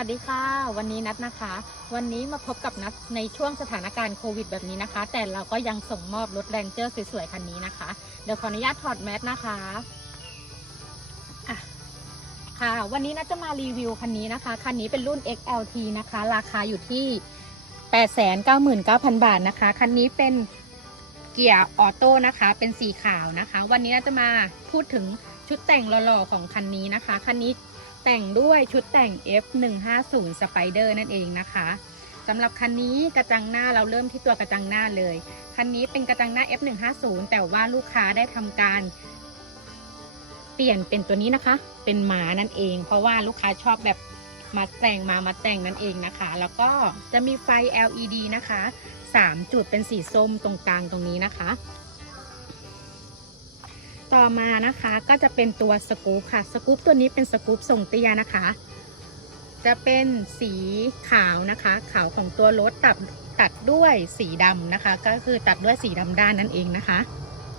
ัสดีค่ะ วันนี้นัทนะคะ วันนี้มาพบกับนัดในช่วงสถานการณ์โควิดแบบนี้นะคะ แต่เราก็ยังส่งมอบรถแรนเจอร์สวยๆคันนี้นะคะ เดี๋ยวขออนุญาตถอดแมสนะคะะค่ะ วันนี้นัดจะมารีวิวคันนี้นะคะ คันนี้เป็นรุ่น XLT นะคะ ราคาอยู่ที่ 899,000 บาทนะคะ คันนี้เป็นเกียร์ออโต้นะคะ เป็นสีขาวนะคะ วันนี้นัดจะมาพูดถึงชุดแต่งหล่อๆของคันนี้นะคะ คันนี้ แต่งด้วยชุดแต่ง F150 Spider นั่นเองนะคะสำหรับคันนี้กระจังหน้าเราเริ่มที่ตัวกระจังหน้าเลย คันนี้เป็นกระจังหน้า F150 แต่ว่าลูกค้าได้ทำการ เปลี่ยนเป็นตัวนี้นะคะ เป็นหมานั่นเอง เพราะว่าลูกค้าชอบแบบมาแต่งมามาแต่งนั่นเองนะคะ แล้วก็จะมีไฟ LED นะคะ 3 จุดเป็นสีส้มตรงกลางตรงนี้นะคะ ต่อมานะคะก็จะเป็นตัวสกู๊ปค่ะสกู๊ปตัวนี้เป็นสกู๊ปทรงเตียนะคะ จะเป็นสีขาวนะคะ ขาวของตัวรถตัดตัดด้วยสีดำนะคะ ก็คือตัดด้วยสีดำด้านนั่นเองนะคะ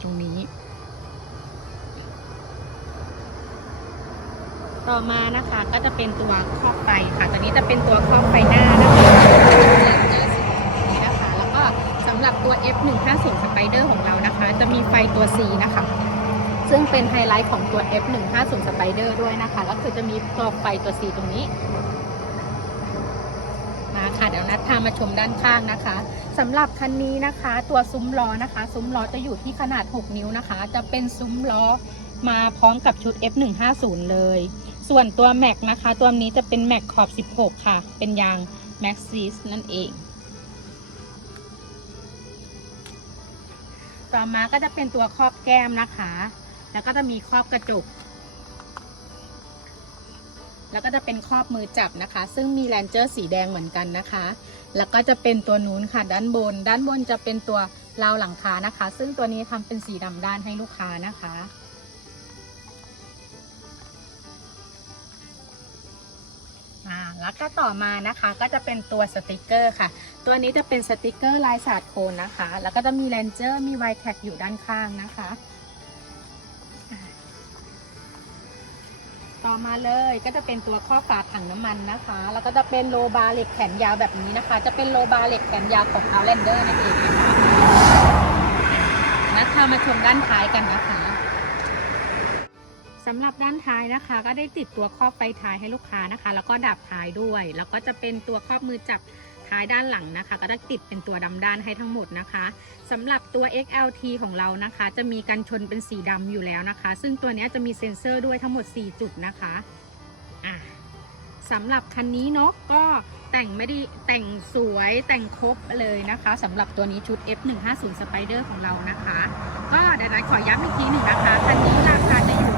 ตรงนี้ ต่อมานะคะก็จะเป็นตัวครอบไฟค่ะตัวนี้จะเป็นตัวครอบไฟหน้านะคะนี่นะคะแล้วก็สำหรับตัว F150 Spider ของเรานะคะ จะมีไฟตัว C นะคะ ซึ่งเป็นไฮไลท์ของตัว F150 Spider ด้วยนะคะแล้วคือจะมีตัวไฟตัว C ตรงนี้มาค่ะเดี๋ยวนัดพามาชมด้านข้างนะคะสำหรับคันนี้นะคะ ตัวซุ้มล้อนะคะ ซุ้มล้อจะอยู่ที่ขนาด 6 นิ้วนะคะ จะเป็นซุ้มล้อมาพร้อมกับชุด F150 เลย ส่วนตัวแม็กนะคะ ตัวนี้จะเป็นแม็กขอบ 16 ค่ะ เป็นยาง Maxxis นั่นเอง ต่อมาก็จะเป็นตัวครอบแก้มนะคะ แล้วก็จะมีครอบกระจก แล้วก็จะเป็นครอบมือจับนะคะ ซึ่งมีแลนเจอร์สีแดงเหมือนกันนะคะ แล้วก็จะเป็นตัวนู้นค่ะด้านบน ด้านบนจะเป็นตัวราวหลังคานะคะ ซึ่งตัวนี้ทำเป็นสีดำด้านให้ลูกค้านะคะแล้วก็ต่อมานะคะก็จะเป็นตัวสติกเกอร์ค่ะ ตัวนี้จะเป็นสติกเกอร์ลายสาดโคนนะคะ แล้วก็จะมีแรนเจอร์มีไวแท็กอยู่ด้านข้างนะคะ ต่อมาเลยก็จะเป็นตัวข้อฝาถังน้ำมันนะคะ แล้วก็จะเป็นโลบาร์เหล็กแขนยาวแบบนี้นะคะ จะเป็นโลบาร์เหล็กแขนยาวของ Outlander นั่นเองนะคะนัดพามาชมด้านท้ายกันนะคะสำหรับด้านท้ายนะคะ ก็ได้ติดตัวครอบไฟท้ายให้ลูกค้านะคะ แล้วก็ดับท้ายด้วย แล้วก็จะเป็นตัวครอบมือจับ ท้ายด้านหลังนะคะ ก็ได้ติดเป็นตัวดำด้านให้ทั้งหมดนะคะสำหรับตัว XLT ของเรานะคะ จะมีกันชนเป็นสีดำอยู่แล้วนะคะ ซึ่งตัวนี้จะมีเซ็นเซอร์ด้วยทั้งหมด 4 จุดนะคะอะสำหรับคันนี้เนาะก็แต่งไม่ได้แต่งสวยแต่งครบเลยนะคะสำหรับตัวนี้ชุด F150 Spider ของเรานะคะ ก็เดี๋ยวนัดขอย้ำอีกทีหนึ่งนะคะ คันนี้ราคาจะอยู่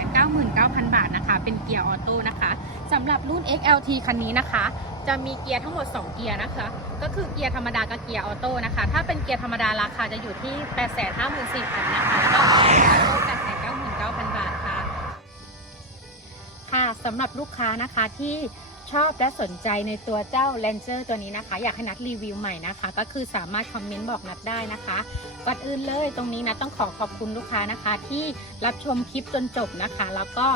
899,000 บาทนะคะ เป็นเกียร์ออโต้นะคะสำหรับรุ่น XLT คันนี้นะคะ จะมีเกียร์ทั้งหมด 2 เกียร์นะคะ ก็คือเกียร์ธรรมดากับเกียร์ออโต้นะคะ ถ้าเป็นเกียร์ธรรมดาราคาจะอยู่ที่ 854,000นะคะแล้วก็เกียร์ออโต้899,000 บาทค่ะ ค่ะสำหรับลูกค้านะคะที่ ชอบและสนใจในตัวเจ้า Lancer ตัวนี้นะคะ อยากให้นัดรีวิวใหม่นะคะ ก็คือสามารถคอมเมนต์บอกนัดได้นะคะก่อนอื่นเลยตรงนี้นะต้องขอขอบคุณลูกค้านะคะ ที่รับชมคลิปจนจบนะคะ แล้วก็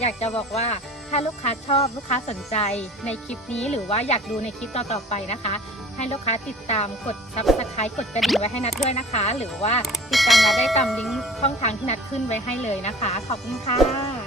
อยากจะบอกว่าถ้าลูกค้าชอบลูกค้าสนใจในคลิปนี้หรือว่าอยากดูในคลิปต่อๆไปนะคะ ให้ลูกค้าติดตามกด subscribe กดกระดิ่งไว้ให้นัดด้วยนะคะ หรือว่าติดตามนัดได้ตามลิงก์ช่องทางที่นัดขึ้นไว้ให้เลยนะคะ ขอบคุณค่ะ